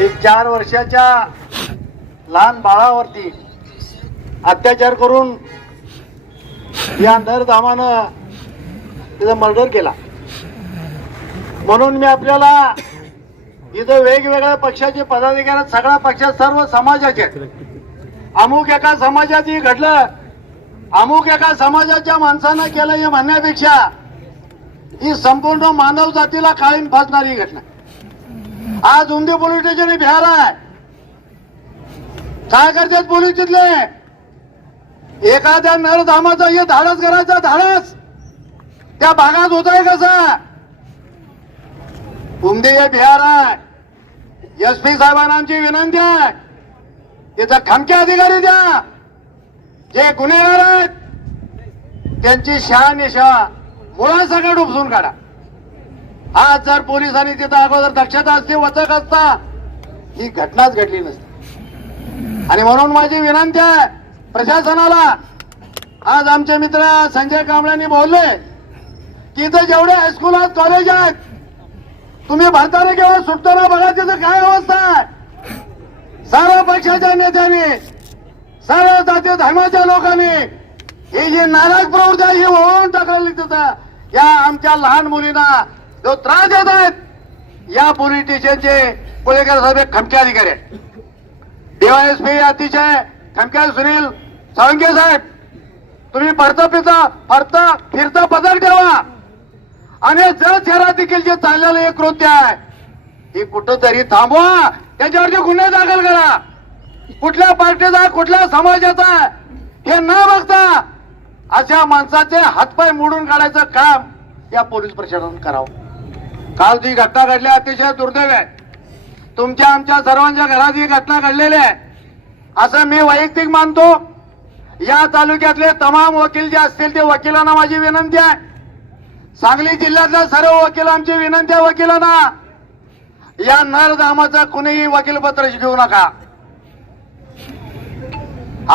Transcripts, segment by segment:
एक चार वर्षाच्या लहान बाळावरती अत्याचार करून या नरधामानं तिचा मर्डर केला. म्हणून मी आपल्याला इथं वेगवेगळ्या पक्षाचे पदाधिकारी सगळ्या पक्षात सर्व समाजाचे अमुक एका समाजात हे घडलं अमुक एका समाजाच्या माणसानं केलं हे म्हणण्यापेक्षा ही संपूर्ण मानव जातीला काळीन फासणारी घटना. आज उमदे पोलीस स्टेशन बिहार आहे. काय करतात पोलीस तिथले? एखाद्या नरधामाचा हे धाडस करायचा धाडस. त्या भागात होत आहे कसा? उमदे हे बिहार आहे. एस पी साहेबांना आमची विनंती आहे. तिथं खमके अधिकारी द्या. जे गुन्हेगार आहेत त्यांची शहानिशा मुळासकट उपसून काढा. आज जर पोलिसांनी तिथं अगोदर दक्षता असते वचक असता ही घटनाच घडली नसती. आणि म्हणून माझी विनंती आहे प्रशासनाला आज आमचे मित्र संजय कांबळ्यांनी बोलले की इथं जेवढे हायस्कूल आहेत कॉलेज आहेत तुम्ही भरताना केव्हा सुटताना बघा तिथं काय अवस्था आहे. सर्व पक्षाच्या नेत्यांनी सर्व जाती धर्माच्या लोकांनी ही जी नाराज प्रवृत्ती आहे ही होऊन टाकलेली तिथं या आमच्या लहान मुलींना जो त्रास देत आहेत या पोलीस स्टेशनचे पुणेकर साहेब एक खमके अधिकारी आहेत. डीवायएसपी अतिशय खमक्या सुनील सावंगे साहेब. तुम्ही पडता पिता फरता फिरता पदक ठेवा. आणि जर शहरात देखील जे चाललेलं हे कृत्य आहे हे कुठंतरी थांबवा. त्याच्यावरचे गुन्हे दाखल करा. कुठल्या पार्टीचा कुठल्या समाजाचा हे न बघता अशा माणसाचे हातपाय मोडून काढायचं काम या पोलीस प्रशासनानं करावं. काल जी घटना घडली अतिशय दुर्दैव आहे. तुमच्या आमच्या सर्वांच्या घरात ही घटना घडलेली आहे. असं मी वैयक्तिक मानतो. या तालुक्यातले तमाम वकील जे असतील ते वकिलांना माझी विनंती आहे. सांगली जिल्ह्यातल्या सर्व वकील आमची विनंती आहे वकिलांना. या नरधामाचा कुणीही वकीलपत्र घेऊ नका.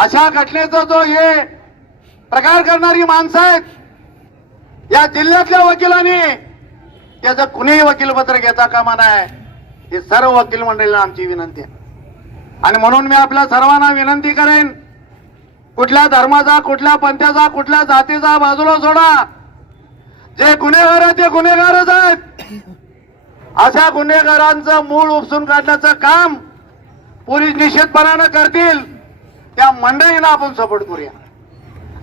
अशा घटनेचा जो हे प्रकार करणारी माणसं आहेत या जिल्ह्यातल्या वकिलांनी त्याचं कुणीही वकीलपत्र घेता कामा नाही ही सर्व वकील मंडळीला आमची विनंती आहे. आणि म्हणून मी आपल्या सर्वांना विनंती करेन कुठल्या धर्माचा कुठल्या पंथाचा कुठल्या जातीचा बाजूला सोडा. जे गुन्हेगार आहेत ते गुन्हेगारच आहेत. अशा गुन्हेगारांचं मूळ उपसून काढण्याचं काम पोलीस निषेधपणानं करतील. त्या मंडळींना आपण सपोर्ट करूया.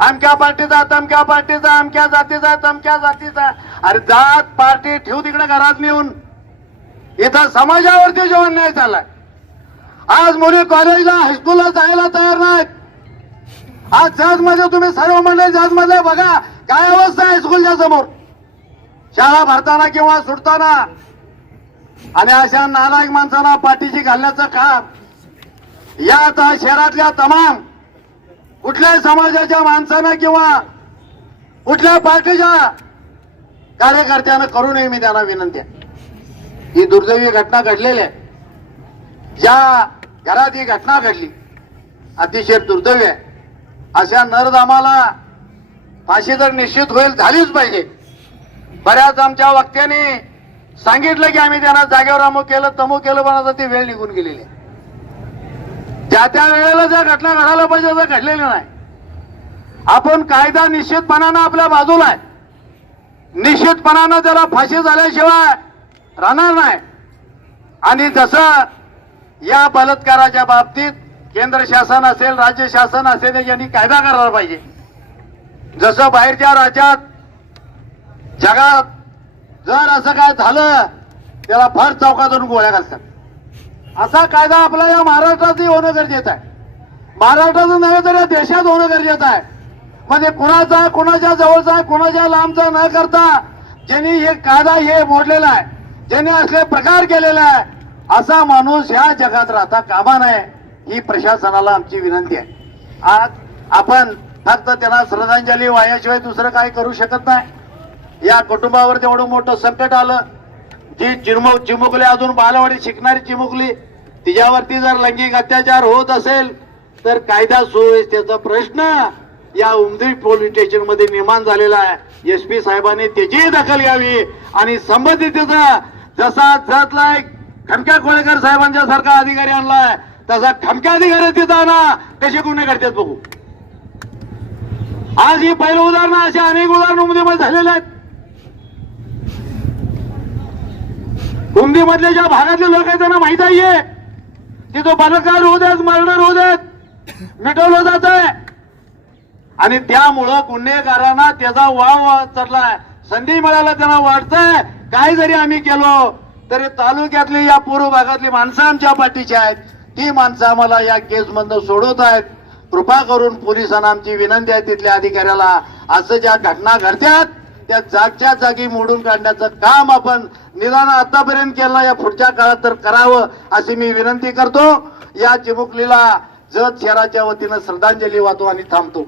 अमक्या पार्टीचा तमक्या पार्टीचा अमक्या जातीचा तमक्या जातीचा अरे जात पार्टी ठेवू तिकडे घरात नेऊन. इथं समाजावरती जेवण नाही चाललाय आज मुली कॉलेजला हायस्कूलला जायला तयार नाहीत. आज जजमध्ये तुम्ही सर्व मंडळी जजमध्ये बघा काय अवस्था आहे स्कूलच्या समोर. शाळा भरताना किंवा सुटताना. आणि अशा नालायक माणसांना पाठीशी घालण्याचं काम. या आता शहरातल्या तमाम कुठल्याही समाजाच्या माणसानं किंवा कुठल्या पार्टीच्या कार्यकर्त्यानं करू नये मी त्यांना विनंती आहे. ही दुर्दैवी घटना घडलेली आहे. ज्या घरात ही घटना घडली अतिशय दुर्दैवी आहे. अशा नरदामाला फाशी तर निश्चित होईल झालीच पाहिजे. बऱ्याच आमच्या वक्त्यांनी सांगितलं की आम्ही त्यांना जागेवर अमुक केलं तमुक केलं पण आता ती वेळ निघून गेलेली आहे. त्या त्या वेळेला ज्या घटना घडायला पाहिजे त्या घडलेल्या नाही. आपण कायदा निश्चितपणानं आपल्या बाजूला आहे. निश्चितपणानं त्याला फाशी झाल्याशिवाय राहणार नाही. आणि जसं या बलात्काराच्या बाबतीत केंद्र शासन असेल राज्य शासन असेल यांनी कायदा करायला पाहिजे. जसं बाहेरच्या राज्यात जगात जर असं काय झालं त्याला फार चौकातून गोळ्या घालतात. असा कायदा आपला या महाराष्ट्रातही होणं गरजेचं आहे. महाराष्ट्राचं नव्हे तर या देशात होणं गरजेचं आहे. म्हणजे कुणाचा कुणाच्या जवळचा कुणाच्या लांबचा न करता ज्यांनी हे कायदा हे मोडलेला आहे ज्यांनी असले प्रकार केलेला आहे असा माणूस ह्या जगात राहता कामा नये ही प्रशासनाला आमची विनंती आहे. आज आपण फक्त त्यांना श्रद्धांजली वायाशिवाय दुसरं काही करू शकत नाही. या कुटुंबावर तेवढं मोठं संकट आलं जी चिमुक चिमुकली अजून बालवाडी शिकणारी चिमुकली तिच्यावरती जर लैंगिक अत्याचार होत असेल तर कायदा सुव्यवस्थेचा प्रश्न या उमदी पोलीस स्टेशनमध्ये निर्माण झालेला आहे. एस पी साहेबांनी त्याचीही दखल घ्यावी आणि संबंधित जसा जतलाय खमक्या कोळेकर साहेबांच्या सारखा अधिकारी आणलाय तसा खमक्या अधिकारी तिथं आणा. कसे गुन्हे करतात बघू. आज ही पहिलं उदाहरण अशा अनेक उदाहरणं उमदीमध्ये झालेले आहेत. उमदीमधल्या ज्या भागातले लोक आहेत त्यांना माहीत आहे तिथं बलात्कार होत आहेत मर्डर होत आहेत मिटवलं जात आहे. आणि त्यामुळं गुन्हेगारांना त्याचा वाव चढलाय संधी मिळायला त्यांना वाटतंय काय जरी आम्ही केलो तरी तालुक्यातली या पूर्व भागातली माणसं आमच्या पाठीची आहेत. ती माणसं आम्हाला या केस मधनं सोडवत आहेत. कृपा करून पोलिसांना आमची विनंती आहे तिथल्या अधिकाऱ्याला. असं ज्या घटना घडत्यात त्या जागच्या जागी मोडून काढण्याचं काम आपण निदान आतापर्यंत केलं या पुढच्या काळात तर करावं अशी मी विनंती करतो. या चिमुकलीला जत शहराच्या वतीनं श्रद्धांजली वाहतो आणि थांबतो.